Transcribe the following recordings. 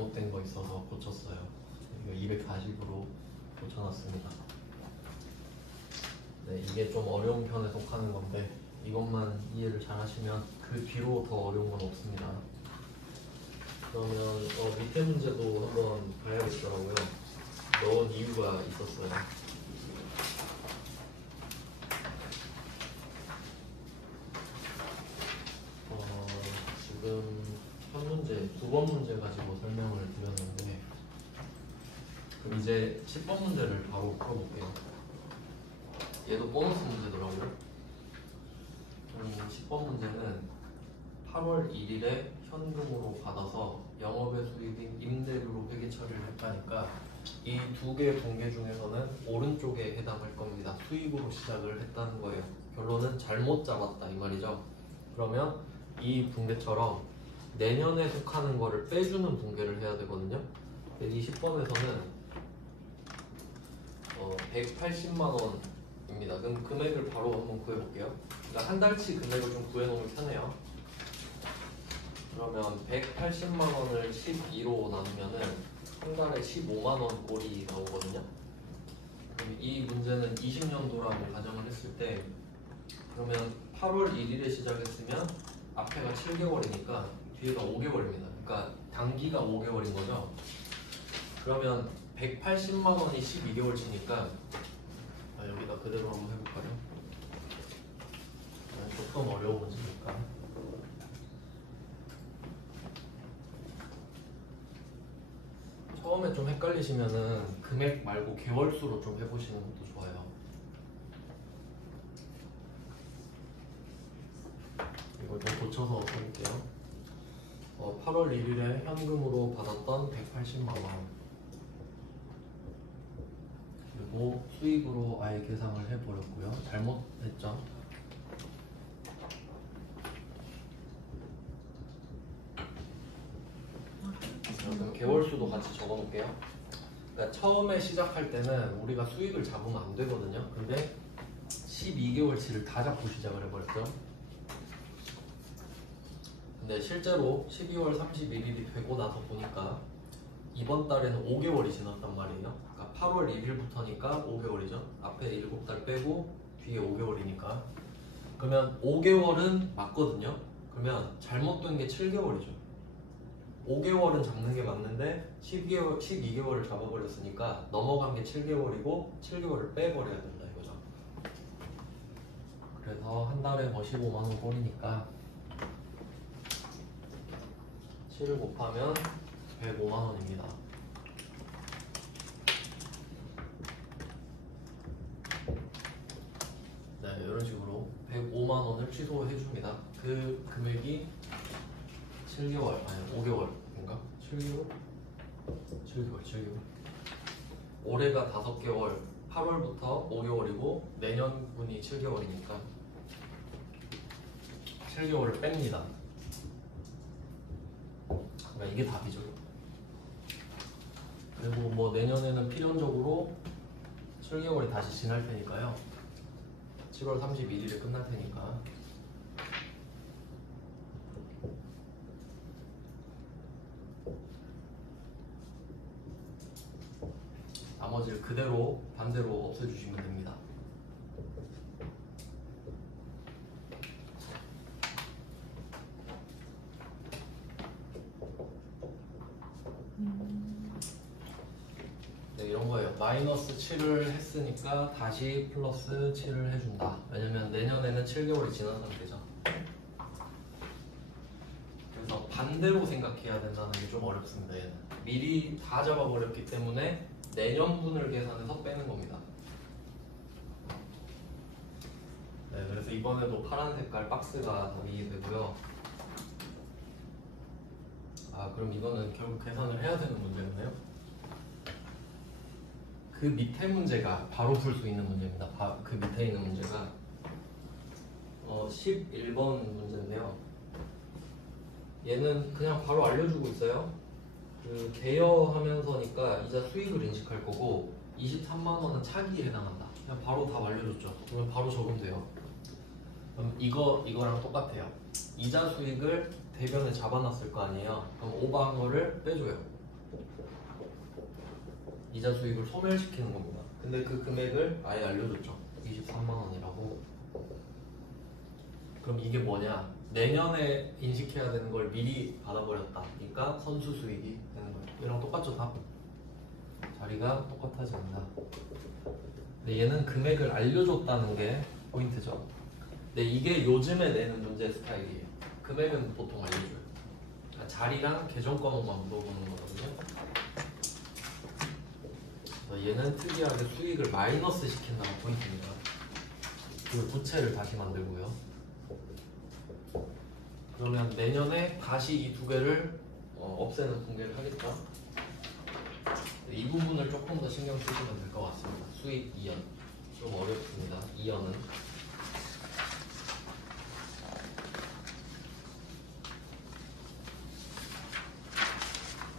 잘못된 거 있어서 고쳤어요. 이거 240으로 고쳐놨습니다. 네, 이게 좀 어려운 편에 속하는 건데 이것만 이해를 잘 하시면 그 뒤로 더 어려운 건 없습니다. 그러면 밑에 문제도 한번 봐야겠더라고요. 넣은 이유가 있었어요. 지금 한 문제, 2번 문제 가지고 설명을 드렸는데 그럼 이제 10번 문제를 바로 풀어볼게요. 얘도 보너스 문제더라고요. 10번 문제는 8월 1일에 현금으로 받아서 영업의 수익인 임대료로 회계 처리를 했다니까 이 두 개 붕괴 중에서는 오른쪽에 해당할 겁니다. 수익으로 시작을 했다는 거예요. 결론은 잘못 잡았다 이 말이죠. 그러면 이 붕괴처럼 내년에 속하는 거를 빼주는 붕괴를 해야 되거든요. 이 10번에서는 180만 원입니다. 그럼 금액을 바로 한번 구해볼게요. 그러니까 한 달치 금액을 좀 구해놓으면 편해요. 그러면 180만 원을 12로 나누면은 한 달에 15만 원 꼴이 나오거든요. 그럼 이 문제는 20년도라고 가정을 했을 때 그러면 8월 1일에 시작했으면 앞에가 7개월이니까 뒤에가 5개월입니다. 그러니까 단기가 5개월인 거죠. 그러면 180만 원이 12개월치니까 여기다 그대로 한번 해볼까요? 조금 어려운 문제니까. 처음에 좀 헷갈리시면은 금액 말고 개월수로 좀 해보시는 것도 좋아요. 이걸 좀 고쳐서 해볼게요. 8월 1일에 현금으로 받았던 180만 원 그리고 수익으로 아예 계산을 해버렸고요. 잘못했죠. 그럼 개월수도 같이 적어놓을게요. 그러니까 처음에 시작할 때는 우리가 수익을 잡으면 안 되거든요. 근데 12개월치를 다 잡고 시작을 해버렸죠. 근데 실제로 12월 31일이 되고 나서 보니까 이번 달에는 5개월이 지났단 말이에요. 그러니까 8월 1일부터니까 5개월이죠. 앞에 7달 빼고 뒤에 5개월이니까. 그러면 5개월은 맞거든요. 그러면 잘못된 게 7개월이죠. 5개월은 잡는 게 맞는데 12개월을 잡아버렸으니까 넘어간 게 7개월이고 7개월을 빼버려야 된다 이거죠. 그래서 한 달에 뭐 15만 원 꼴이니까 7을 곱하면 105만 원입니다. 네, 이런 식으로 105만 원을 취소해 줍니다. 그 금액이 7개월, 아니 5개월인가? 7개월? 7개월. 올해가 5개월, 8월부터 5개월이고 내년분이 7개월이니까 7개월을 뺍니다. 그러니까 이게 답이죠. 그리고 뭐 내년에는 필연적으로 7개월이 다시 지날 테니까요. 7월 31일에 끝날 테니까 나머지를 그대로 반대로 없애주시면 됩니다. 네, 이런 거예요. 마이너스 7을 했으니까 다시 플러스 7을 해준다. 왜냐면 내년에는 7개월이 지난 상태죠. 그래서 반대로 생각해야 된다는 게 좀 어렵습니다. 얘는. 미리 다 잡아버렸기 때문에 내년분을 계산해서 빼는 겁니다. 네, 그래서 이번에도 파란 색깔 박스가 답이 되고요. 그럼 이거는 결국 계산을 해야 되는 문제였네요. 그 밑에 문제가 바로 풀 수 있는 문제입니다. 그 밑에 있는 문제가 11번 문제인데요. 얘는 그냥 바로 알려주고 있어요. 그 대여하면서니까 이자 수익을 인식할 거고 23만 원은 차기에 해당한다. 그냥 바로 답 알려줬죠. 그러면 바로 적으면 그럼 이거랑 똑같아요. 이자 수익을 대변에 잡아놨을 거 아니에요. 그럼 오버한 거를 빼줘요. 이자 수익을 소멸시키는 겁니다. 근데 그 금액을 아예 알려줬죠. 23만 원이라고. 그럼 이게 뭐냐? 내년에 인식해야 되는 걸 미리 받아버렸다. 그러니까 선수 수익이 되는 거예요. 얘랑 똑같죠, 답? 자리가 똑같아지 않는다. 근데 얘는 금액을 알려줬다는 게 포인트죠. 근데 이게 요즘에 내는 문제 스타일이에요. 금액은 보통 알려줘요. 그러니까 자리랑 계정 번호만 물어보는 거거든요. 그래서 얘는 특이하게 수익을 마이너스 시킨다는 포인트입니다. 그 부채를 다시 만들고요. 그러면 내년에 다시 이 두 개를 없애는 공개를 하겠죠. 이 부분을 조금 더 신경 쓰시면 될 것 같습니다. 수익 2연 좀 어렵습니다. 2연은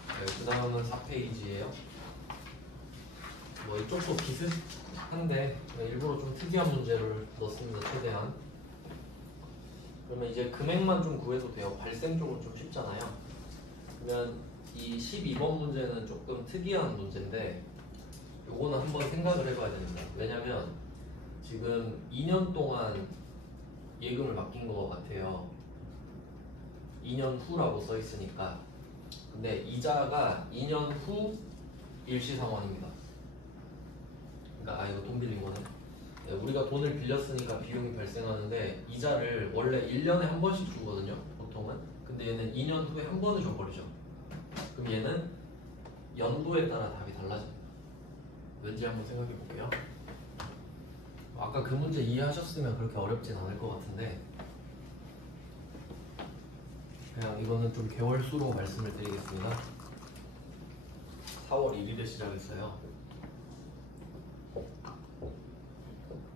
네, 그 다음은 4페이지예요. 뭐 이쪽도 비슷한데 일부러 좀 특이한 문제를 넣습니다. 최대한. 그러면 이제 금액만 좀 구해도 돼요. 발생 쪽은 좀 쉽잖아요. 그러면 이 12번 문제는 조금 특이한 문제인데 요거는 한번 생각을 해봐야 됩니다. 왜냐면 지금 2년 동안 예금을 맡긴 것 같아요. 2년 후라고 써 있으니까. 근데 이자가 2년 후 일시상환입니다. 그러니까 이거 돈 빌린 거네. 네, 우리가 돈을 빌렸으니까 비용이 발생하는데 이자를 원래 1년에 한 번씩 주거든요. 보통은. 근데 얘는 2년 후에 한 번을 줘버리죠. 그럼 얘는 연도에 따라 답이 달라집니다. 왠지 한번 생각해 볼게요. 아까 그 문제 이해하셨으면 그렇게 어렵진 않을 것 같은데 그냥 이거는 좀 개월수로 말씀을 드리겠습니다. 4월 1일에 시작했어요.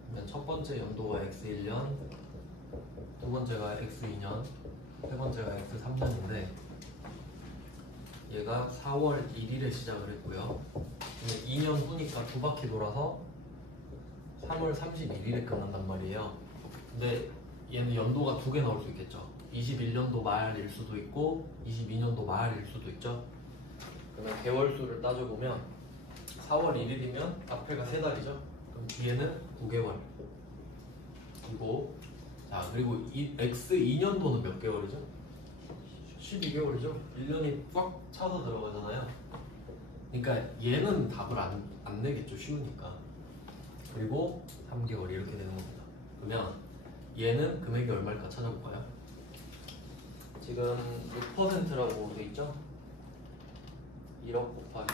그러면 첫 번째 연도가 X1년, 두 번째가 X2년, 세 번째가 X3년인데 얘가 4월 1일에 시작을 했고요. 2년 후니까 두 바퀴 돌아서 3월 31일에 끝난단 말이에요. 근데 얘는 연도가 두 개 나올 수 있겠죠. 21년도 말일 수도 있고 22년도 말일 수도 있죠. 그러면 개월수를 따져보면 4월 1일이면 앞에가 3달이죠. 그럼 뒤에는 9개월. 그리고 이 X2년도는 몇 개월이죠? 12개월이죠. 1년이 꽉 차서 들어가잖아요. 그러니까 얘는 답을 안 내겠죠. 쉬우니까. 그리고 3개월 이렇게 되는 겁니다. 그러면 얘는 금액이 얼마일까 찾아볼까요? 지금 6%라고 돼 있죠? 1억 곱하기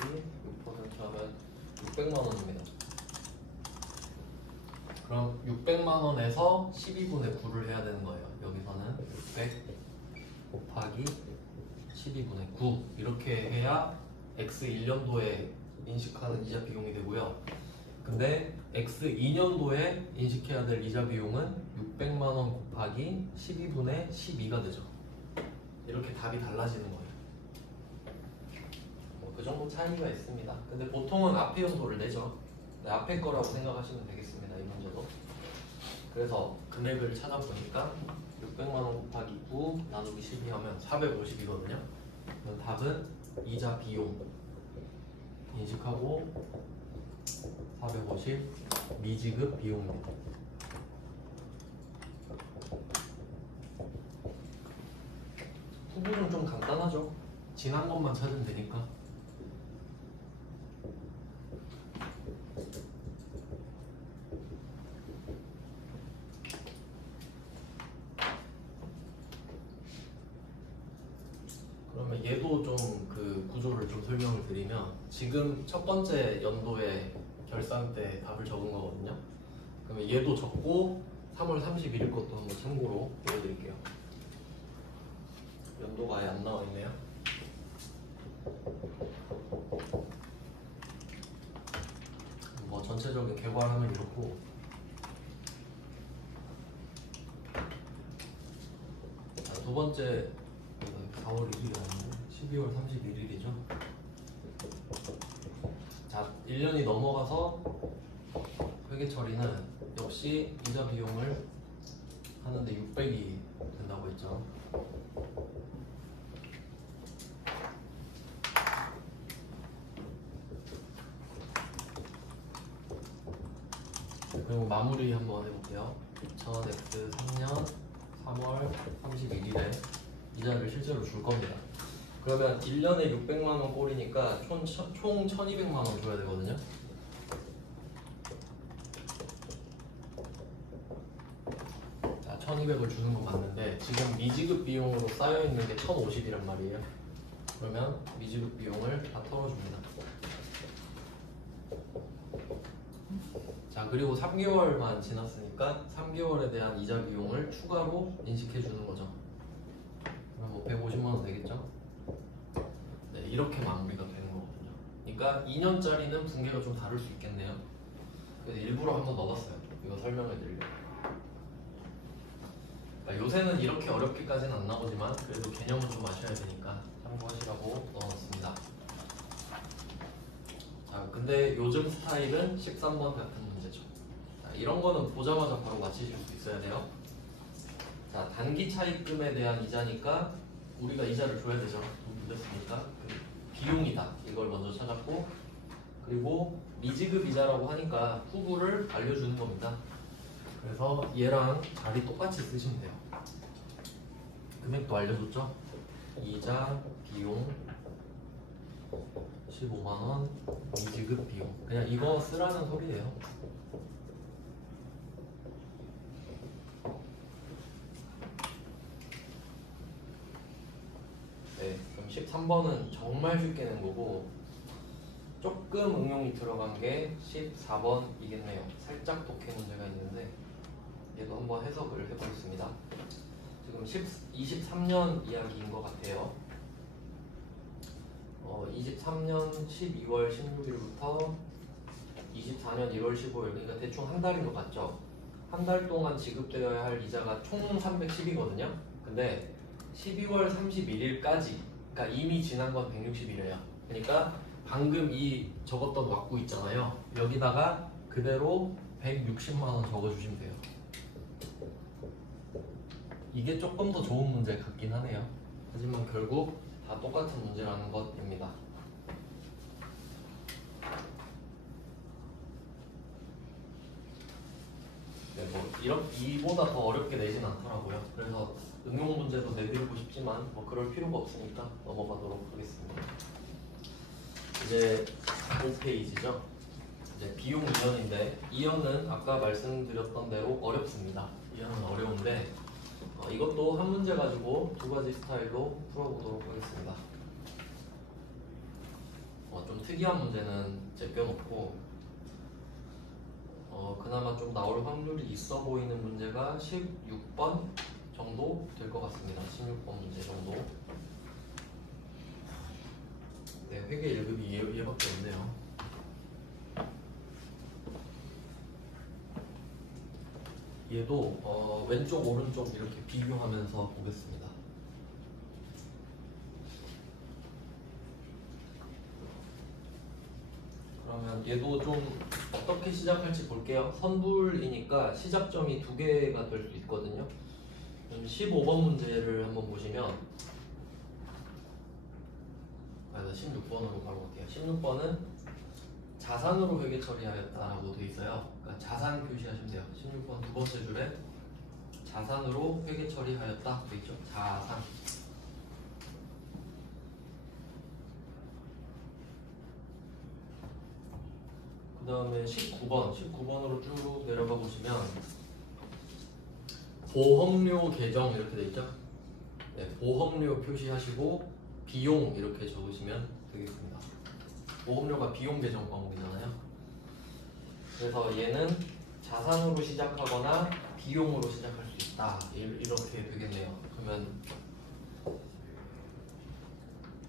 6% 하면 600만 원입니다. 그럼 600만 원에서 12분의 9를 해야 되는 거예요. 여기서는 600 곱하기 12분의 9 이렇게 해야 X1년도에 인식하는 이자 비용이 되고요. 근데 X2년도에 인식해야 될 이자 비용은 600만 원 곱하기 12분의 12가 되죠. 이렇게 답이 달라지는 거예요. 그 정도 차이가 있습니다. 근데 보통은 앞에 연도를 내죠. 앞에 거라고 생각하시면 되겠습니다. 이 문제도. 그래서 금액을 찾아보니까 600만 원 곱하기 9 나누기 12 하면 450이거든요. 그럼 답은 이자 비용 인식하고 450 미지급 비용입니다. 후보는 좀 간단하죠. 지난 것만 찾으면 되니까. 그러면 얘도 좀 그 구조를 좀 설명을 드리면 지금 첫 번째 연도에 결산 때 답을 적은 거거든요. 그러면 얘도 적고 3월 31일 것도 한번 참고로 보여드릴게요. 연도가 아예 안 나와 있네요. 뭐 전체적인 개괄하면 이렇고 두 번째 4월 1일이 아니고 12월 31일이죠. 자, 1년이 넘어가서 회계 처리는 역시 이자 비용을 하는데 600이 된다고 했죠. 그리고 마무리 한번 해볼게요. 2000x 3년 3월 31일에 이자를 실제로 줄 겁니다. 그러면 1년에 600만 원 꼴이니까 총 1200만 원 줘야 되거든요. 자, 1200을 주는 건 맞는데 지금 미지급 비용으로 쌓여있는 게 1050이란 말이에요. 그러면 미지급 비용을 다 털어줍니다. 자, 그리고 3개월만 지났으니까 3개월에 대한 이자 비용을 추가로 인식해 주는 거죠. 그럼 뭐 150만 원 되겠죠? 네, 이렇게 마무리가 되는 거거든요. 그러니까 2년짜리는 분계가 좀 다를 수 있겠네요. 그래서 일부러 한번 넣어봤어요. 이거 설명해 드리려고. 그러니까 요새는 이렇게 어렵게까지는 안 나오지만 그래도 개념은 좀 아셔야 되니까 참고하시라고 넣어놨습니다. 자, 근데 요즘 스타일은 13번 같은 문제죠. 자, 이런 거는 보자마자 바로 맞히실 수 있어야 돼요. 자, 단기 차입금에 대한 이자니까 우리가 이자를 줘야 되죠. 돈 빌렸으니까 비용이다. 이걸 먼저 찾았고, 그리고 미지급 이자라고 하니까 후부를 알려주는 겁니다. 그래서 얘랑 자리 똑같이 쓰시면 돼요. 금액도 알려줬죠? 이자, 비용 15만원, 미지급 비용. 그냥 이거 쓰라는 소리예요. 네, 그럼 13번은 정말 쉽게 낸 거고 조금 응용이 들어간 게 14번이겠네요. 살짝 독해 문제가 있는데 얘도 한번 해석을 해보겠습니다. 지금 23년 이야기인 것 같아요. 23년 12월 16일부터 24년 1월 15일, 그러니까 대충 한 달인 것 같죠? 한 달 동안 지급되어야 할 이자가 총 310이거든요. 근데 12월 31일까지, 그러니까 이미 지난 건 160이래요. 그러니까 방금 이 적었던 왁구 있잖아요. 여기다가 그대로 160만 원 적어주시면 돼요. 이게 조금 더 좋은 문제 같긴 하네요. 하지만 결국 다 똑같은 문제라는 것입니다. 네, 뭐 이보다 더 어렵게 내진 않더라고요. 그래서 응용 문제도 내드리고 싶지만 뭐 그럴 필요가 없으니까 넘어가도록 하겠습니다. 이제 5페이지죠. 이제 비용 이연인데 이연은 아까 말씀드렸던 대로 어렵습니다. 이연은 어려운데 이것도 한 문제 가지고 두 가지 스타일로 풀어보도록 하겠습니다. 좀 특이한 문제는 제껴놓고 그나마 좀 나올 확률이 있어 보이는 문제가 16번 정도 될 것 같습니다. 16번 문제 정도. 네, 회계 1급이 얘밖에 없네요. 얘도 왼쪽 오른쪽 이렇게 비교하면서 보겠습니다. 그러면 얘도 좀 어떻게 시작할지 볼게요. 선불이니까 시작점이 두 개가 될 수 있거든요. 15번 문제를 한번 보시면 16번으로 바로 갈게요. 16번은 자산으로 회계 처리하였다라고 되어 있어요. 그러니까 자산 표시하시면 돼요. 16번 두 번째 줄에 자산으로 회계 처리하였다 되어 있죠. 자산. 그 다음에 19번으로 쭉 내려가 보시면 보험료 계정 이렇게 되어 있죠. 네, 보험료 표시하시고 비용 이렇게 적으시면 되겠습니다. 보험료가 비용 계정 과목이잖아요. 그래서 얘는 자산으로 시작하거나 비용으로 시작할 수 있다. 이렇게 되겠네요. 그러면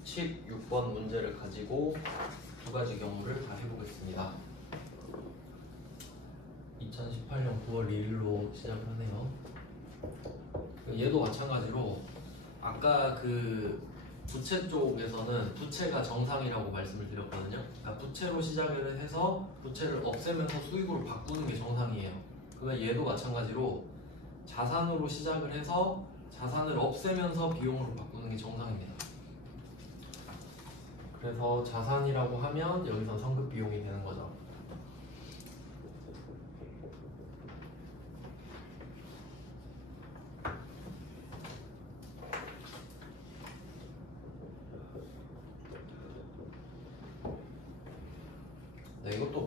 16번 문제를 가지고 두 가지 경우를 다 해보겠습니다. 2018년 9월 2일로 시작을 하네요. 얘도 마찬가지로 아까 그 부채 쪽에서는 부채가 정상이라고 말씀을 드렸거든요. 그러니까 부채로 시작을 해서 부채를 없애면서 수익으로 바꾸는 게 정상이에요. 그러면 얘도 마찬가지로 자산으로 시작을 해서 자산을 없애면서 비용으로 바꾸는 게 정상입니다. 그래서 자산이라고 하면 여기서 선급 비용이 되는 거죠.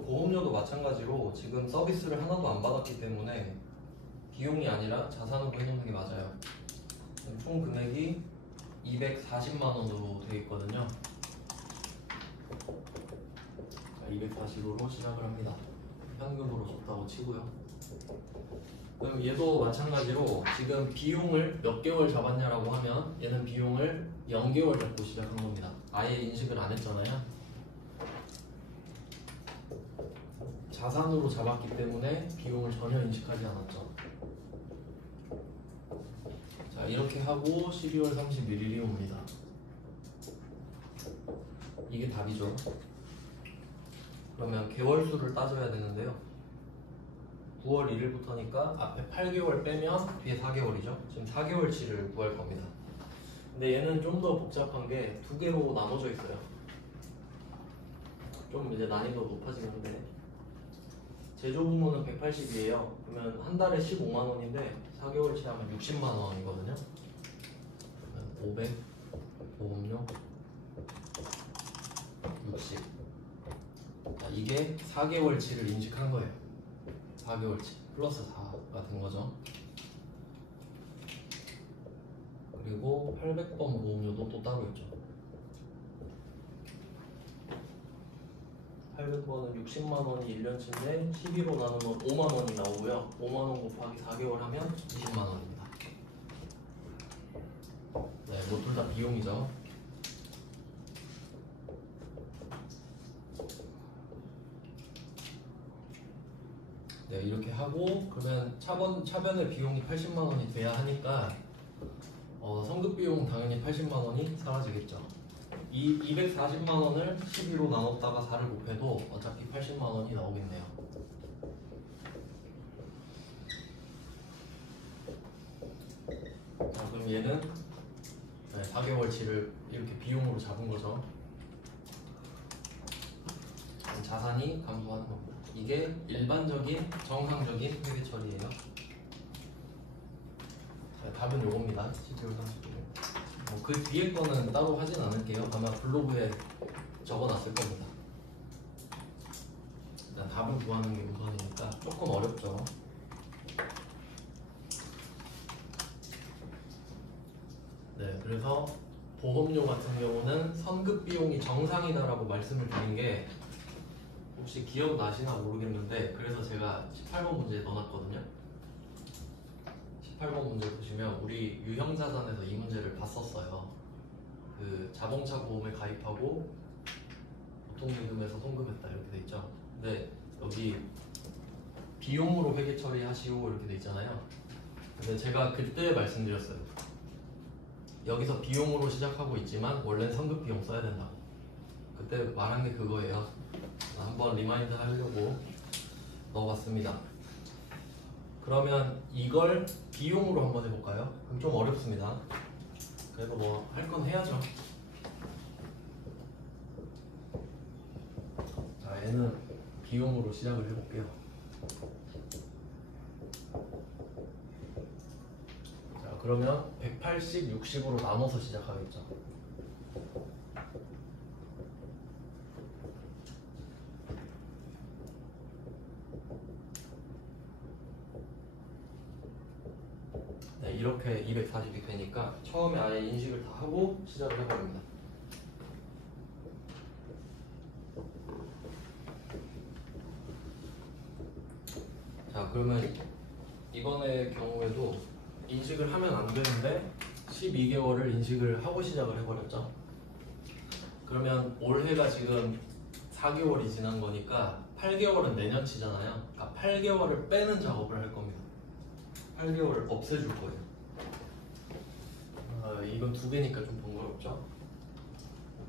보험료도 마찬가지로 지금 서비스를 하나도 안 받았기 때문에 비용이 아니라 자산으로 해놓는 게 맞아요. 총 금액이 240만 원으로 되어 있거든요. 자, 240으로 시작을 합니다. 현금으로 줬다고 치고요. 그럼 얘도 마찬가지로 지금 비용을 몇 개월 잡았냐라고 하면 얘는 비용을 0개월 잡고 시작한 겁니다. 아예 인식을 안 했잖아요. 자산으로 잡았기 때문에 비용을 전혀 인식하지 않았죠. 자, 이렇게 하고 12월 31일이 옵니다. 이게 답이죠. 그러면 개월수를 따져야 되는데요. 9월 1일부터니까 앞에 8개월 빼면 뒤에 4개월이죠. 지금 4개월치를 구할 겁니다. 근데 얘는 좀 더 복잡한 게 두 개로 나눠져 있어요. 좀 이제 난이도 높아지는데 제조 부문은 180이에요. 그러면 한 달에 15만 원인데 4개월치 하면 60만 원이거든요. 500 보험료 60. 자, 이게 4개월치를 인식한 거예요. 4개월치 플러스 4가 된 거죠. 그리고 800번 보험료도 또 따로 있죠. 800번은 60만 원이 1년치인데 12로 나누면 5만 원이 나오고요. 5만 원 곱하기 4개월 하면 20만 원입니다. 네, 뭐 둘 다 비용이죠. 네, 이렇게 하고 그러면 차변의 비용이 80만 원이 돼야 하니까 성급 비용 당연히 80만 원이 사라지겠죠. 이 240만 원을 12로 나눴다가 4를 곱해도 어차피 80만 원이 나오겠네요. 자, 그럼 얘는 4개월치를 이렇게 비용으로 잡은 거죠. 자산이 감소하는 겁니다. 이게 일반적인 정상적인 회계 처리예요. 자, 답은 요겁니다. 12월 31일. 그 뒤에 거는 따로 하진 않을게요. 아마 블로그에 적어놨을 겁니다. 일단 답을 구하는 게 우선이니까 조금 어렵죠. 네, 그래서 보험료 같은 경우는 선급 비용이 정상이다라고 말씀을 드린 게 혹시 기억나시나 모르겠는데 그래서 제가 18번 문제에 넣어놨거든요. 18번 문제 보시면 우리 유형자산에서 이 문제를 봤었어요. 그 자동차 보험에 가입하고 보통리금에서 송금했다 이렇게 돼 있죠. 근데 여기 비용으로 회계 처리하시오 이렇게 돼 있잖아요. 근데 제가 그때 말씀드렸어요. 여기서 비용으로 시작하고 있지만 원래는 선급 비용 써야 된다고. 그때 말한 게 그거예요. 한번 리마인드 하려고 넣어봤습니다. 그러면 이걸 비용으로 한번 해볼까요? 그럼 좀 어렵습니다. 그래도 뭐 할 건 해야죠. 자, 얘는 비용으로 시작을 해볼게요. 자, 그러면 180, 60으로 나눠서 시작하겠죠. 네, 이렇게 240이 되니까 처음에 아예 인식을 다 하고 시작을 해버립니다. 자, 그러면 이번의 경우에도 인식을 하면 안 되는데 12개월을 인식을 하고 시작을 해버렸죠. 그러면 올해가 지금 4개월이 지난 거니까 8개월은 내년치잖아요. 그러니까 8개월을 빼는 작업을 할 겁니다. 8개월을 없애줄 거예요. 이건 두 개니까 좀 번거롭죠.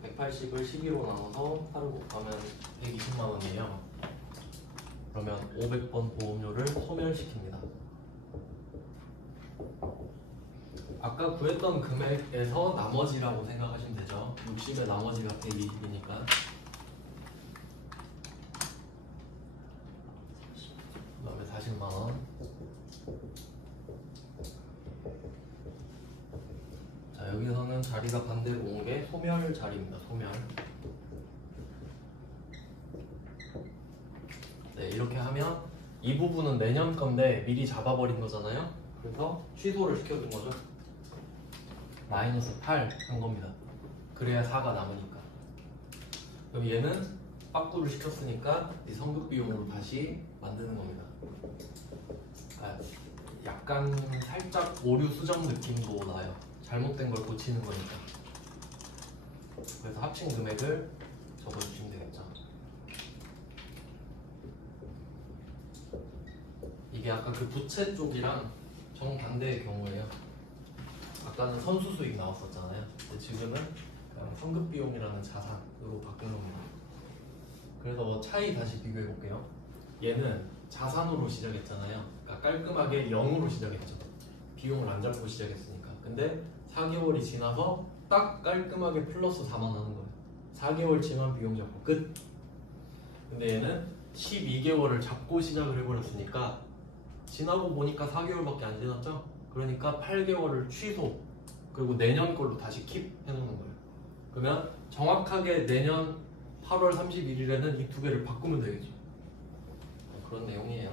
180을 12로 나눠서 8을 곱하면 120만 원이에요. 그러면 500번 보험료를 소멸시킵니다. 아까 구했던 금액에서 나머지라고 생각하시면 되죠. 60의 나머지가 120이니까. 그 다음에 40만 원. 자, 여기서는 자리가 반대로 온 게 소멸 자리입니다. 소멸. 하면 이 부분은 내년 건데 미리 잡아버린 거잖아요. 그래서 취소를 시켜준 거죠. 마이너스 8 한 겁니다. 그래야 4가 남으니까. 그럼 얘는 빠꾸를 시켰으니까 이 성급 비용으로 다시 만드는 겁니다. 아, 약간 살짝 오류 수정 느낌도 나요. 잘못된 걸 고치는 거니까. 그래서 합친 금액을 적어주시면 되겠죠. 이게 아까 그 부채 쪽이랑 정반대의 경우예요. 아까는 선수 수익 나왔었잖아요. 근데 지금은 그냥 성급 비용이라는 자산으로 바꾼 겁니다. 그래서 차이 다시 비교해 볼게요. 얘는 자산으로 시작했잖아요. 그러니까 깔끔하게 0으로 시작했죠. 비용을 안 잡고 시작했으니까. 근데 4개월이 지나서 딱 깔끔하게 플러스 4만 하는 거예요. 4개월치만 비용 잡고 끝. 근데 얘는 12개월을 잡고 시작을 해버렸으니까 지나고 보니까 4개월밖에 안 지났죠? 그러니까 8개월을 취소, 그리고 내년 걸로 다시 킵 해놓는 거예요. 그러면 정확하게 내년 8월 31일에는 이 두 개를 바꾸면 되겠죠. 그런 내용이에요.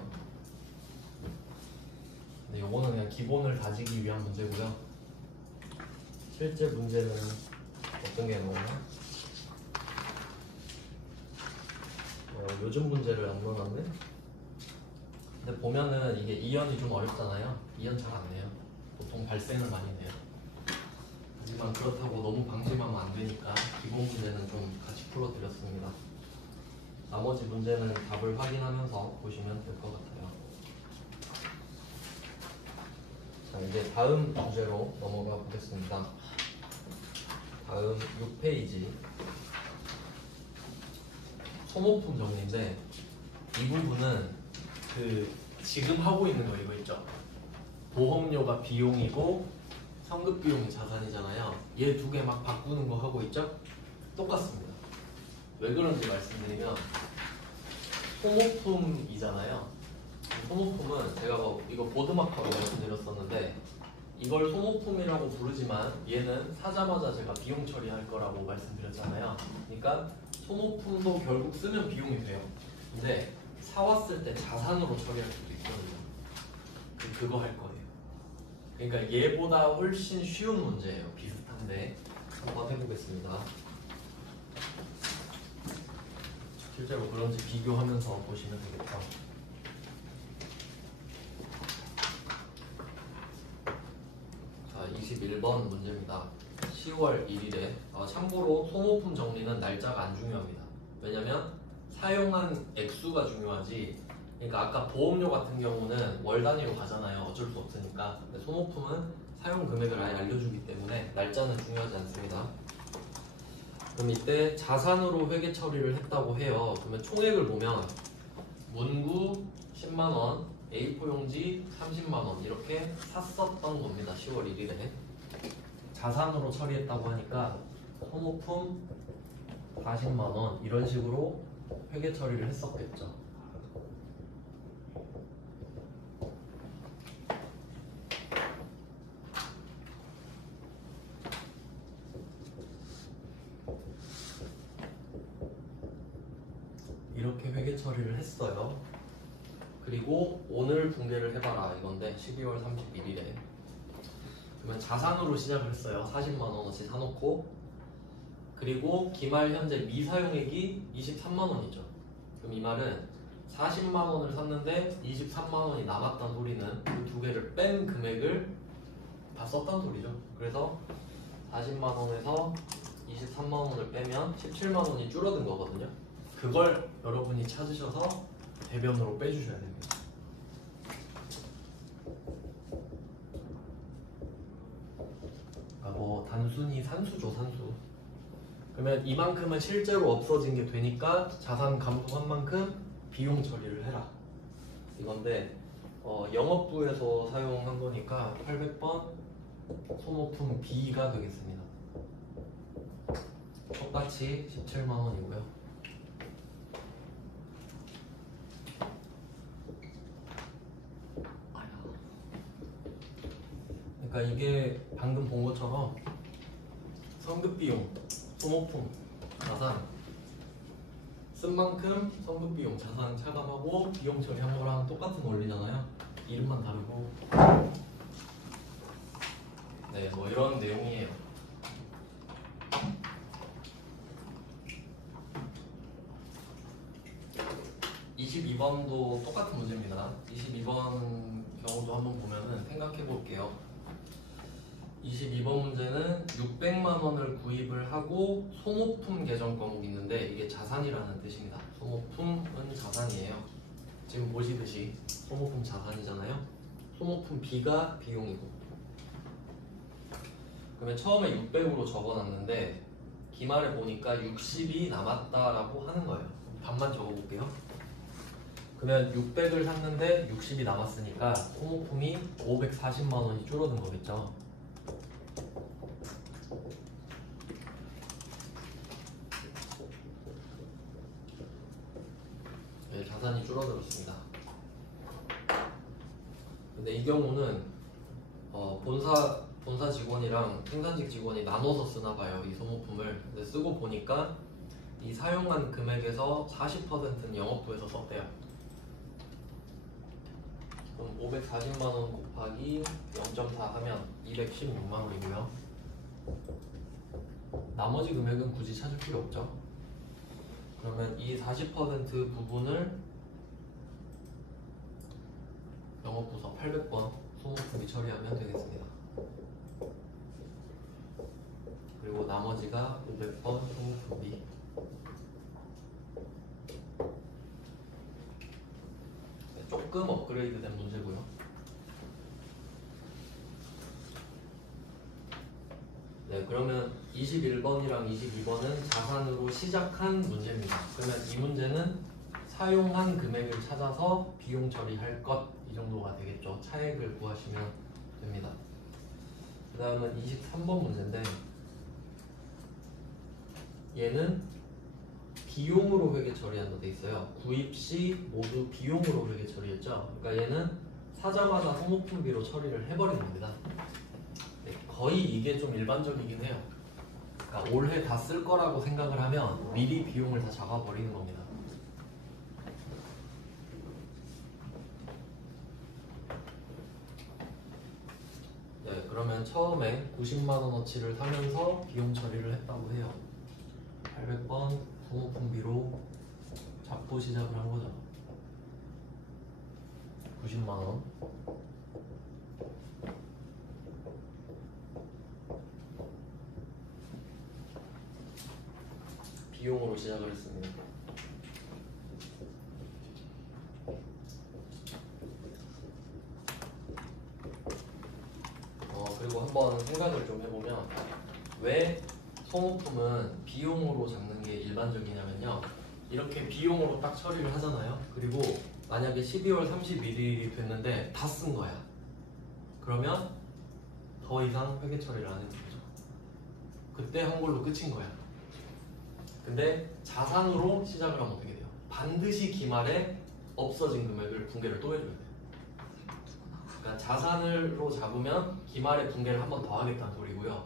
근데 요거는 그냥 기본을 다지기 위한 문제고요. 실제 문제는 어떤 게 나오나? 요즘 문제를 안 넣어놨네? 근데 보면은 이게 2연이 좀 어렵잖아요. 2연 잘 안 내요. 보통 발생을 많이 내요. 하지만 그렇다고 너무 방심하면 안 되니까 기본 문제는 좀 같이 풀어드렸습니다. 나머지 문제는 답을 확인하면서 보시면 될 것 같아요. 자, 이제 다음 주제로 넘어가 보겠습니다. 다음 6페이지 소모품 정리인데, 이 부분은 그 지금 하고 있는 거 이거 있죠? 보험료가 비용이고 성급 비용이 자산이잖아요. 얘 두 개 막 바꾸는 거 하고 있죠? 똑같습니다. 왜 그런지 말씀드리면, 소모품이잖아요. 소모품은 제가 이거 보드마크하고 말씀드렸었는데, 이걸 소모품이라고 부르지만 얘는 사자마자 제가 비용 처리할 거라고 말씀드렸잖아요. 그러니까 소모품도 결국 쓰면 비용이 돼요. 근데 사왔을 때 자산으로 처리할 수도 있거든요. 그거 할 거예요. 그러니까 얘보다 훨씬 쉬운 문제예요. 비슷한데 한번 해보겠습니다. 실제로 그런지 비교하면서 보시면 되겠죠. 자, 21번 문제입니다. 10월 1일에 참고로 소모품 정리는 날짜가 안 중요합니다. 왜냐면 사용한 액수가 중요하지. 그러니까 아까 보험료 같은 경우는 월 단위로 가잖아요. 어쩔 수 없으니까. 근데 소모품은 사용 금액을 아예 알려주기 때문에 날짜는 중요하지 않습니다. 그럼 이때 자산으로 회계 처리를 했다고 해요. 그러면 총액을 보면 문구 10만원, A4 용지 30만원 이렇게 샀었던 겁니다. 10월 1일에 자산으로 처리했다고 하니까 소모품 40만원 이런 식으로 회계 처리를 했었겠죠. 이렇게 회계 처리를 했어요. 그리고 오늘 분괴를 해봐라 이건데 12월 31일에 그러면 자산으로 시작을 했어요. 40만원어치 사놓고, 그리고 기말 현재 미사용액이 23만원이죠. 그럼 이 말은 40만원을 샀는데 23만원이 남았다는 소리는 그 두 개를 뺀 금액을 다 썼다는 소리죠. 그래서 40만원에서 23만원을 빼면 17만원이 줄어든 거거든요. 그걸 여러분이 찾으셔서 대변으로 빼주셔야 됩니다. 뭐 단순히 산수죠, 산수. 그러면 이만큼은 실제로 없어진 게 되니까 자산 감소한 만큼 비용 처리를 해라 이건데, 영업부에서 사용한 거니까 800번 소모품 B가 되겠습니다. 똑같이 17만원이고요. 그러니까 이게 방금 본 것처럼 성급비용, 소모품, 자산 쓴 만큼 성급 비용 자산 차감하고 비용 처리한 거랑 똑같은 원리잖아요. 이름만 다르고. 네, 뭐 이런 내용이에요. (22번도) 똑같은 문제입니다. 22번 경우도 한번 보면은 생각해 볼게요. 22번 문제는 600만 원을 구입을 하고 소모품 계정 과목이 있는데 이게 자산이라는 뜻입니다. 소모품은 자산이에요. 지금 보시듯이 소모품 자산이잖아요. 소모품 B가 비용이고. 그러면 처음에 600으로 적어놨는데 기말에 보니까 60이 남았다라고 하는 거예요. 답만 적어볼게요. 그러면 600을 샀는데 60이 남았으니까 소모품이 540만 원이 줄어든 거겠죠. 네, 자산이 줄어들었습니다. 근데 이 경우는 본사 직원이랑 생산직 직원이 나눠서 쓰나 봐요, 이 소모품을. 근데 쓰고 보니까 이 사용한 금액에서 40%는 영업부에서 썼대요. 그럼 540만 원 곱하기 0.4 하면 216만 원이고요. 나머지 금액은 굳이 찾을 필요 없죠. 그러면 이 40% 부분을 영업부서 800번 소모품비 처리하면 되겠습니다. 그리고 나머지가 500번 소모품비. 조금 업그레이드 된 문제고요. 네, 그러면 21번이랑 22번은 자산으로 시작한 문제입니다. 그러면 이 문제는 사용한 금액을 찾아서 비용 처리할 것, 이 정도가 되겠죠. 차액을 구하시면 됩니다. 그 다음은 23번 문제인데 얘는 비용으로 회계 처리한다 돼 있어요. 구입 시 모두 비용으로 회계 처리했죠. 그러니까 얘는 사자마자 소모품비로 처리를 해버린 겁니다. 네, 거의 이게 좀 일반적이긴 해요. 그러니까 올해 다 쓸 거라고 생각을 하면 미리 비용을 다 잡아버리는 겁니다. 네, 그러면 처음에 90만 원어치를 사면서 비용 처리를 했다고 해요. 800번 소모품비로 잡고 시작을 한 거죠. 90만 원. 비용으로 시작을 했습니다. 그리고 한번 생각을 좀 해보면 왜 소모품은 비용으로 잡는 게 일반적이냐면요. 이렇게 비용으로 딱 처리를 하잖아요. 그리고 만약에 12월 31일이 됐는데 다 쓴 거야. 그러면 더 이상 회계 처리를 안 해도 되죠. 그때 한 걸로 끝인 거야. 근데 자산으로 시작을 하면 어떻게 돼요? 반드시 기말에 없어진 금액을 분괴를 또 해줘야 돼요. 그러니까 자산으로 잡으면 기말에 분괴를 한 번 더 하겠다는 소리고요.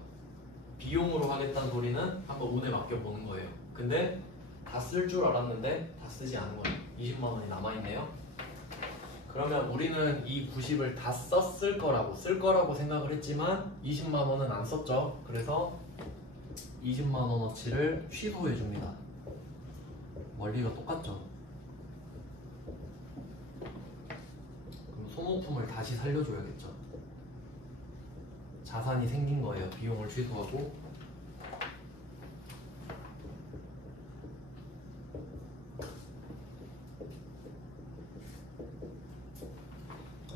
비용으로 하겠다는 소리는 한번 운에 맡겨보는 거예요. 근데 다 쓸 줄 알았는데 다 쓰지 않은 거예요. 20만 원이 남아있네요. 그러면 우리는 이 90을 다 쓸 거라고 생각을 했지만 20만 원은 안 썼죠. 그래서 20만 원어치를 취소해 줍니다. 원리가 똑같죠. 그럼 소모품을 다시 살려줘야겠죠. 자산이 생긴 거예요. 비용을 취소하고.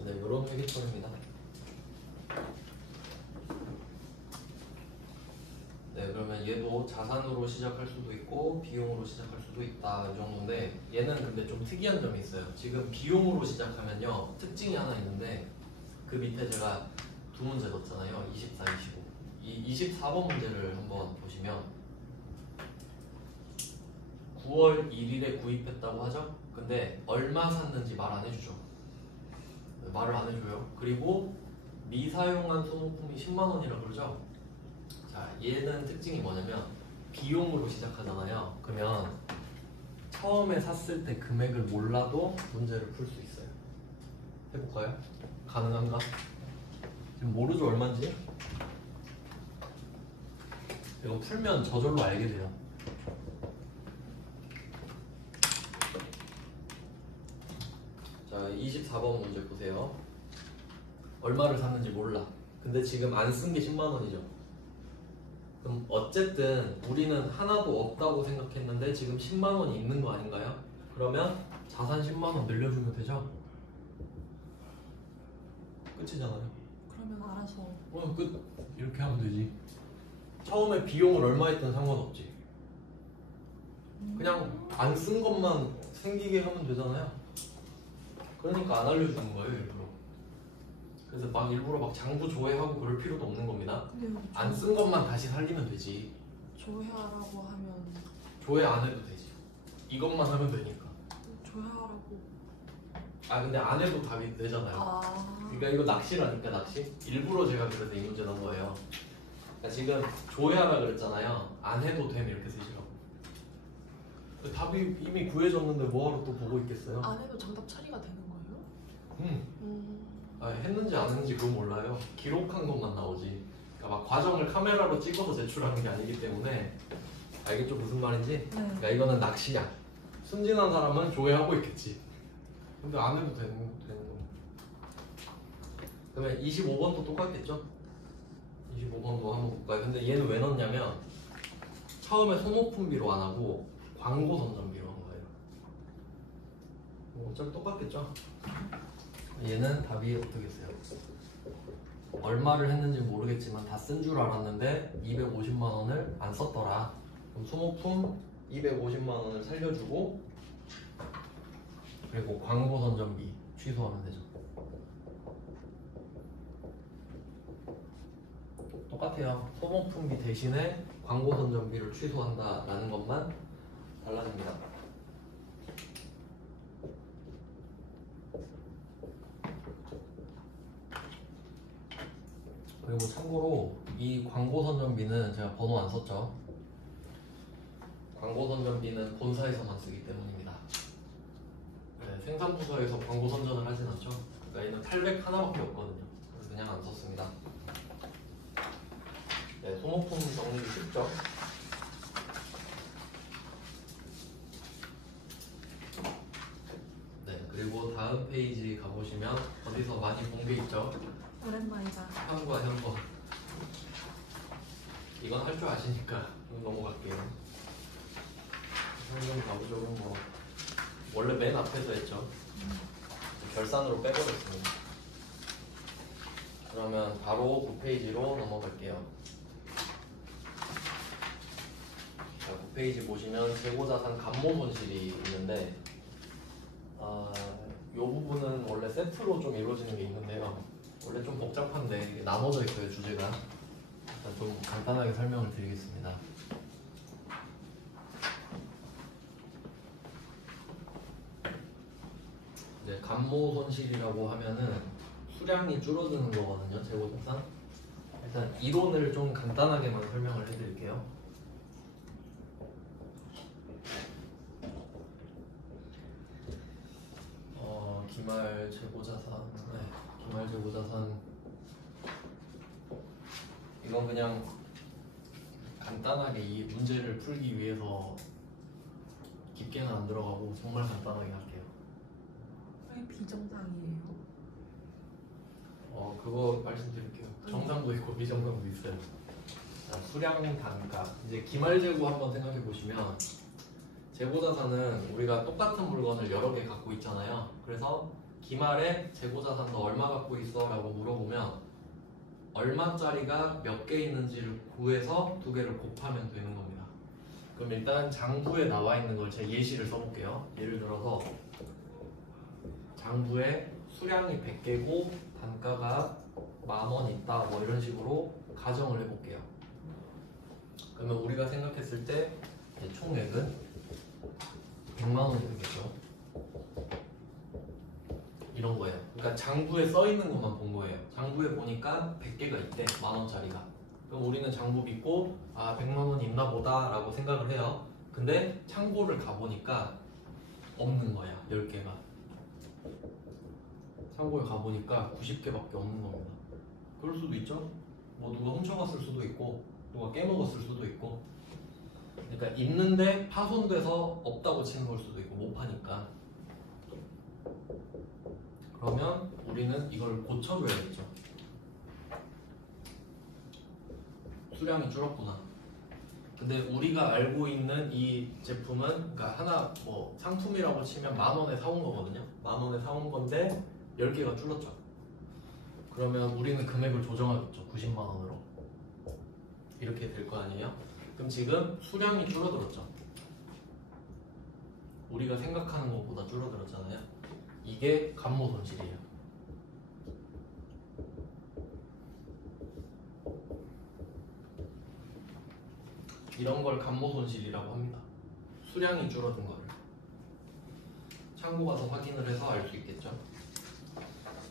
네, 이런 회계처리입니다. 네, 그러면 얘도 자산으로 시작할 수도 있고 비용으로 시작할 수도 있다, 이 정도인데 얘는 근데 좀 특이한 점이 있어요. 지금 비용으로 시작하면요 특징이 하나 있는데 그 밑에 제가 두 문제 넣었잖아요. 24, 25. 이 24번 문제를 한번 보시면 9월 1일에 구입했다고 하죠? 근데 얼마 샀는지 말 안 해주죠. 말을 안 해줘요. 그리고 미사용한 소모품이 10만 원이라 그러죠? 자, 얘는 특징이 뭐냐면 비용으로 시작하잖아요. 그러면 처음에 샀을 때 금액을 몰라도 문제를 풀 수 있어요. 해볼까요? 가능한가? 지금 모르죠 얼마인지? 이거 풀면 저절로 알게 돼요. 자, 24번 문제 보세요. 얼마를 샀는지 몰라. 근데 지금 안 쓴 게 10만 원이죠. 그럼 어쨌든 우리는 하나도 없다고 생각했는데 지금 10만 원이 있는 거 아닌가요? 그러면 자산 10만 원 늘려주면 되죠? 끝이잖아요. 그러면 알아서 끝. 이렇게 하면 되지. 처음에 비용을 얼마 했든 상관없지. 그냥 안 쓴 것만 생기게 하면 되잖아요. 그러니까 안 알려주는 거예요, 일부러. 그래서 막 일부러 막 장부 조회하고 그럴 필요도 없는 겁니다. 안 쓴 것만 다시 살리면 되지. 조회하라고 하면 조회 안 해도 되지. 이것만 하면 되니까. 조회하라고. 근데 안 해도 답이 되잖아요. 그러니까 이거 낚시라니까, 낚시. 일부러 제가 그래서 이 문제 넣은 거예요. 그러니까 지금 조회하라 그랬잖아요. 안 해도 됨 이렇게 쓰시라고. 답이 이미 구해졌는데 뭐하러 또 보고 있겠어요? 안 해도 정답 처리가 되는 거예요? 했는지 안 했는지 그건 몰라요. 기록한 것만 나오지. 그러니까 막 과정을 카메라로 찍어서 제출하는 게 아니기 때문에. 알겠죠 무슨 말인지? 네. 그러니까 이거는 낚시야. 순진한 사람은 조회하고 있겠지. 근데 안 해도 되는 거. 그러면 25번도 똑같겠죠? 25번도 한번 볼까요? 근데 얘는 왜 넣냐면 처음에 소모품비로 안 하고 광고 선전비로 한 거예요. 어차피 똑같겠죠? 얘는 답이 어떻게 써요? 얼마를 했는지 모르겠지만 다 쓴 줄 알았는데 250만 원을 안 썼더라. 그럼 소모품 250만 원을 살려주고 그리고 광고 선전비 취소하면 되죠. 똑같아요. 소모품비 대신에 광고 선전비를 취소한다라는 것만 달라집니다. 그리고 참고로 이 광고 선전비는 제가 번호 안 썼죠. 광고 선전비는 본사에서만 쓰기 때문입니다. 네, 생산부서에서 광고 선전을 하진 않죠. 그러니까 얘는 800 하나밖에 없거든요. 그래서 그냥 안 썼습니다. 네, 소모품 정리도 쉽죠. 네, 그리고 다음 페이지 가보시면 어디서 많이 본 게 있죠. 오랜만이다. 현과 현거. 이건 할 줄 아시니까 넘어갈게요. 현금 가부적은 뭐 원래 맨 앞에서 했죠. 결산으로 빼버렸습니다. 그러면 바로 9페이지로 넘어갈게요. 자, 9페이지 보시면 재고자산 감모 손실이 있는데 이 부분은 원래 세트로 좀 이루어지는 게 있는데요. 원래 좀 복잡한데 이게 나눠져 있어요, 주제가. 일단 좀 간단하게 설명을 드리겠습니다. 이제 감모 손실이라고 하면은 수량이 줄어드는 거거든요, 재고자산. 일단 이론을 좀 간단하게만 설명을 해드릴게요. 기말 재고자산, 기말 재고자산. 이건 그냥 간단하게 이 문제를 풀기 위해서 깊게는 안 들어가고 정말 간단하게 할게요. 왜 비정상이에요? 그거 말씀드릴게요. 정상도 있고 비정상도 있어요. 자, 수량 단가. 이제 기말 재고 한번 생각해 보시면 재고자산은 우리가 똑같은 물건을 여러 개 갖고 있잖아요. 그래서 기말에 재고자산 너 얼마 갖고 있어? 라고 물어보면 얼마짜리가 몇 개 있는지를 구해서 두 개를 곱하면 되는 겁니다. 그럼 일단 장부에 나와 있는 걸 제가 예시를 써볼게요. 예를 들어서 장부에 수량이 100개고 단가가 10,000원 있다 뭐 이런 식으로 가정을 해볼게요. 그러면 우리가 생각했을 때 총액은 100만 원이 되겠죠. 이런 거예요. 그러니까 장부에 써 있는 것만 본 거예요. 장부에 보니까 100개가 있대, 10,000원짜리가. 그럼 우리는 장부 믿고 100만 원 있나 보다 라고 생각을 해요. 근데 창고를 가보니까 없는 거야. 10개가. 창고에 가보니까 90개밖에 없는 겁니다. 그럴 수도 있죠. 뭐 누가 훔쳐갔을 수도 있고 누가 깨먹었을 수도 있고. 그러니까 있는데 파손돼서 없다고 치는 걸 수도 있고 못 파니까. 그러면 우리는 이걸 고쳐줘야겠죠. 수량이 줄었구나. 근데 우리가 알고 있는 이 제품은 그러니까 하나 뭐 상품이라고 치면 10,000원에 사온 거거든요. 10,000원에 사온 건데 10개가 줄었죠. 그러면 우리는 금액을 조정하겠죠. 90만 원으로. 이렇게 될 거 아니에요? 그럼 지금 수량이 줄어들었죠. 우리가 생각하는 것보다 줄어들었잖아요. 이게 감모 손실이에요. 이런 걸 감모 손실이라고 합니다. 수량이 줄어든 거를. 창고 가서 확인을 해서 알 수 있겠죠.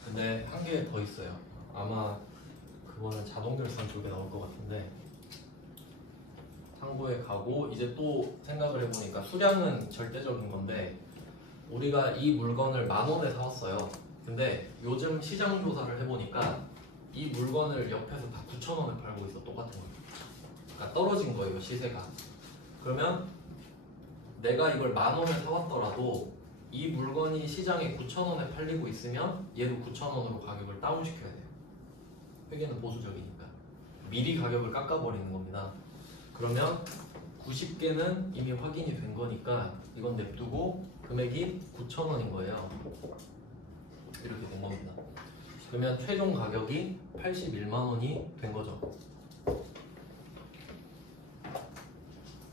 근데 한 개 더 있어요. 아마 그거는 자동결산 쪽에 나올 것 같은데, 창고에 가고 이제 또 생각을 해보니까 수량은 절대적인 건데 우리가 이 물건을 10,000원에 사왔어요. 근데 요즘 시장 조사를 해보니까 이 물건을 옆에서 다 9,000원에 팔고 있어. 똑같은 거. 그러니까 떨어진 거예요, 시세가. 그러면 내가 이걸 10,000원에 사왔더라도 이 물건이 시장에 9,000원에 팔리고 있으면 얘도 9,000원으로 가격을 다운시켜야 돼요. 회계는 보수적이니까. 미리 가격을 깎아버리는 겁니다. 그러면 90개는 이미 확인이 된 거니까 이건 냅두고 금액이 9,000원인 거예요. 이렇게 된 겁니다. 그러면 최종 가격이 81만 원이 된 거죠.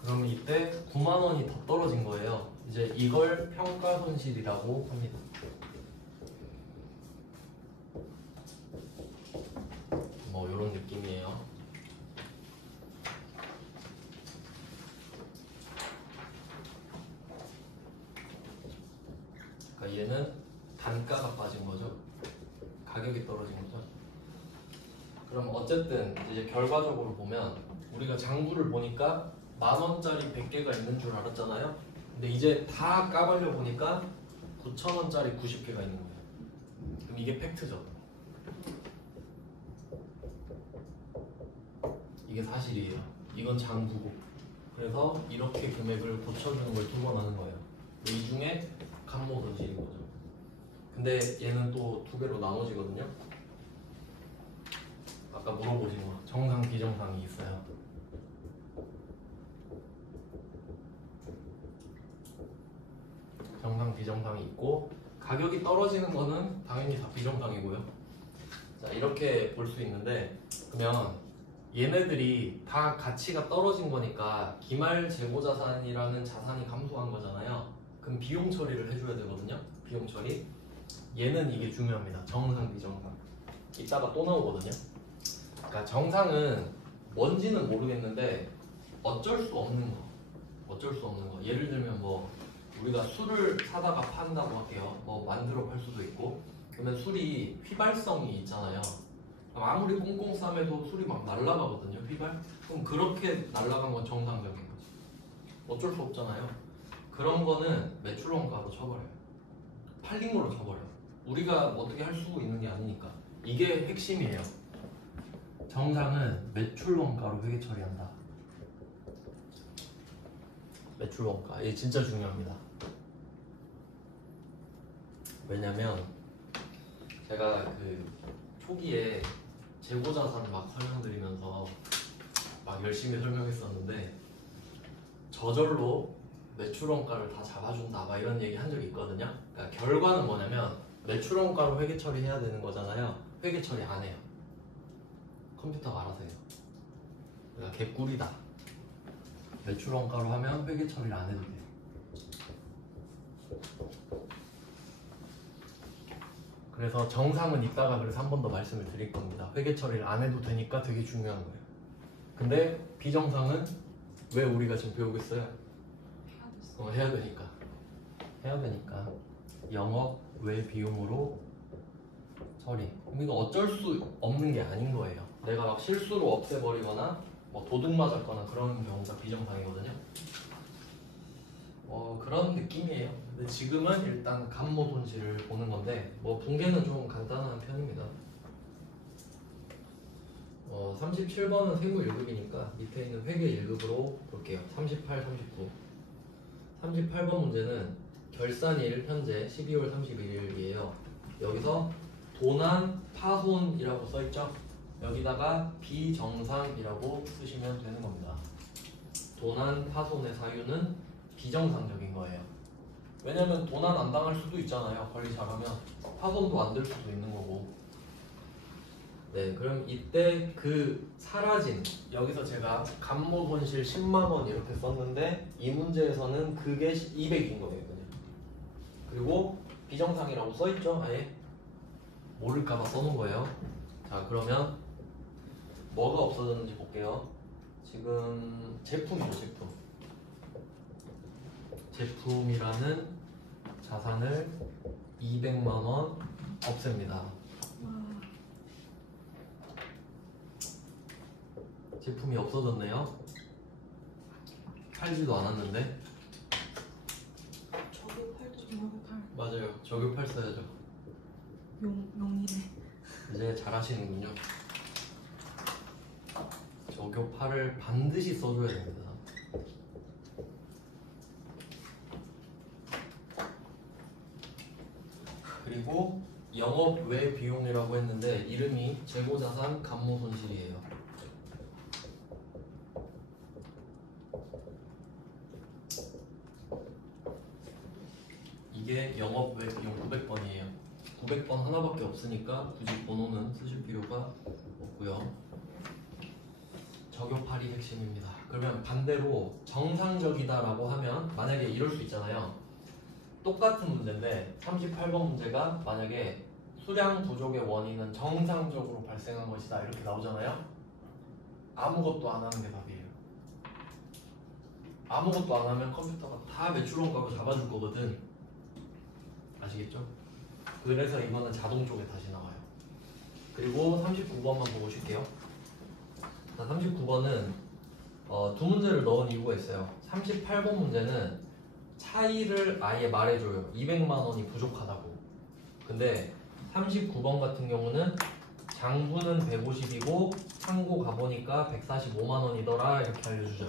그러면 이때 9만 원이 더 떨어진 거예요. 이제 이걸 평가 손실이라고 합니다. 뭐 이런 느낌이에요. 그러니까 얘는 단가가 빠진 거죠. 가격이 떨어진 거죠. 그럼 어쨌든 이제 결과적으로 보면 우리가 장부를 보니까 10,000원짜리 100개가 있는 줄 알았잖아요. 근데 이제 다 까발려 보니까 9,000원짜리 90개가 있는 거예요. 그럼 이게 팩트죠. 이게 사실이에요. 이건 장부고. 그래서 이렇게 금액을 고쳐주는 걸 2번 하는 거예요. 이 중에 감모 손실인 거죠. 근데 얘는 또 2배로 나눠지거든요. 아까 물어보신 거 정상 비정상이 있어요. 정상 비정상이 있고 가격이 떨어지는 거는 당연히 다 비정상이고요. 자, 이렇게 볼 수 있는데 그러면 얘네들이 다 가치가 떨어진 거니까 기말 재고 자산이라는 자산이 감소한 거잖아요. 그럼 비용 처리를 해줘야 되거든요. 비용 처리. 얘는 이게 중요합니다. 정상 비정상. 이따가 또 나오거든요. 그러니까 정상은 뭔지는 모르겠는데 어쩔 수 없는 거. 어쩔 수 없는 거. 예를 들면 뭐 우리가 술을 사다가 판다고 할게요. 뭐 만들어 팔 수도 있고. 그러면 술이 휘발성이 있잖아요. 아무리 꽁꽁 싸매도 술이 막 날아가거든요. 휘발. 그럼 그렇게 날아간 건 정상적인 거지. 어쩔 수 없잖아요. 그런 거는 매출원가로 쳐버려요. 팔린 걸로 쳐버려요. 우리가 어떻게 할 수 있는 게 아니니까. 이게 핵심이에요. 정상은 매출원가로 회계 처리한다. 매출원가. 이게 진짜 중요합니다. 왜냐면 제가 그 초기에 재고자산 막 설명드리면서 막 열심히 설명했었는데 저절로 매출원가를 다 잡아준다 막 이런 얘기 한 적이 있거든요. 그러니까 결과는 뭐냐면 매출원가로 회계 처리해야 되는 거잖아요. 회계 처리 안 해요. 컴퓨터가 알아서 해요. 그러니까 개꿀이다. 매출원가로 하면 회계 처리를 안 해도 돼요. 그래서 정상은 이따가 그래서 한 번 더 말씀을 드릴 겁니다. 회계 처리를 안 해도 되니까 되게 중요한 거예요. 근데 비정상은 왜 우리가 지금 배우고 있어요? 해야 되니까. 해야 되니까. 영업 외 비용으로 처리. 그럼 이거 어쩔 수 없는 게 아닌 거예요. 내가 막 실수로 없애버리거나 뭐 도둑 맞았거나 그런 경우가 비정상이거든요. 그런 느낌이에요. 근데 지금은 일단 감모 손실을 보는 건데 뭐 붕괴는 좀 간단한 편입니다. 37번은 세무 1급이니까 밑에 있는 회계 1급으로 볼게요. 38, 39. 38번 문제는 결산일 현재 12월 31일이에요. 여기서 도난 파손이라고 써있죠? 여기다가 비정상이라고 쓰시면 되는 겁니다. 도난 파손의 사유는 비정상적인 거예요. 왜냐면 도난 안 당할 수도 있잖아요. 관리 잘하면 파손도 안 될 수도 있는 거고. 네, 그럼 이때 그 사라진, 여기서 제가 감모 손실 10만 원 이렇게 썼는데 이 문제에서는 그게 200인 거예요, 그냥. 그리고 비정상이라고 써있죠, 아예. 모를까봐 써놓은 거예요. 자, 그러면 뭐가 없어졌는지 볼게요. 지금 제품이죠, 제품. 제품이라는 자산을 200만 원 없앱니다. 제품이 없어졌네요. 팔지도 않았는데. 저격팔. 맞아요. 저격팔 써야죠. 용이네. 이제 잘하시는군요. 저격팔을 반드시 써줘야 됩니다. 그리고 영업 외 비용이라고 했는데 이름이 재고자산 감모 손실이에요. 이게 영업 외 비용 900번이에요. 900번 하나밖에 없으니까 굳이 번호는 쓰실 필요가 없고요. 저격팔이 핵심입니다. 그러면 반대로 정상적이다라고 하면 만약에 이럴 수 있잖아요. 똑같은 문제인데 38번 문제가 만약에 수량 부족의 원인은 정상적으로 발생한 것이다 이렇게 나오잖아요. 아무것도 안 하는 게 답이에요. 아무것도 안 하면 컴퓨터가 다 매출원가로 잡아줄 거거든. 아시겠죠? 그래서 이거는 자동 쪽에 다시 나와요. 그리고 39번만 보고 쉴게요. 39번은 두 문제를 넣은 이유가 있어요. 38번 문제는 차이를 아예 말해줘요. 200만 원이 부족하다고. 근데 39번 같은 경우는 장부는 150이고 창고 가보니까 145만 원이더라 이렇게 알려주죠.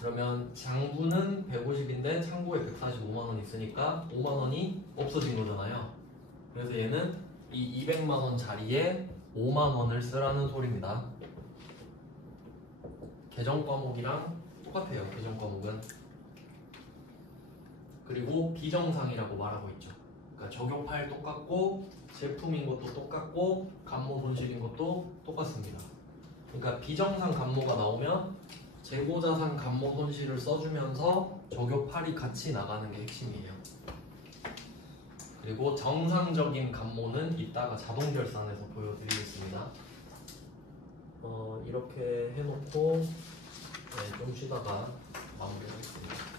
그러면 장부는 150인데 창고에 145만 원 있으니까 5만 원이 없어진 거잖아요. 그래서 얘는 이 200만 원 자리에 5만 원을 쓰라는 소리입니다. 계정 과목이랑 똑같아요. 계정 과목은. 그리고 비정상이라고 말하고 있죠. 그러니까 적용파일 똑같고 제품인 것도 똑같고 감모 손실인 것도 똑같습니다. 그러니까 비정상 감모가 나오면 재고자산 감모 손실을 써주면서 적용팔이 같이 나가는 게 핵심이에요. 그리고 정상적인 감모는 이따가 자동 결산해서 보여드리겠습니다. 이렇게 해놓고 좀 쉬다가 마무리하겠습니다.